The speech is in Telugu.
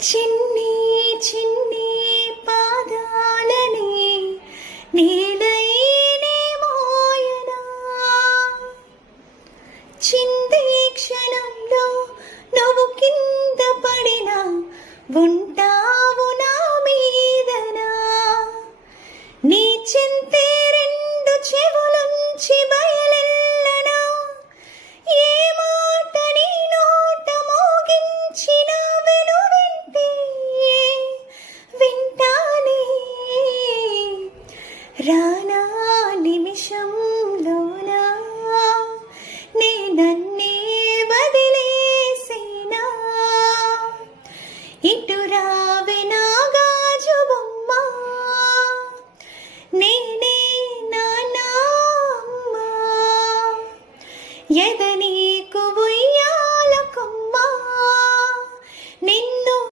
చిన్ని చిన్ని పాదాలని నీలైనే మోయనా చిందే క్షణంలో నువ్వు కింద పడినా ఉంటావు నా మీదనా నీ చింతే రెండు చెవులుంచి బయలెల్లనా ఏ మాట నీ నోట మోగించిన వెనువెంటే వింటానే రానా నిమిషంలోనా నే నన్నే వదిలేసినా ఇటురా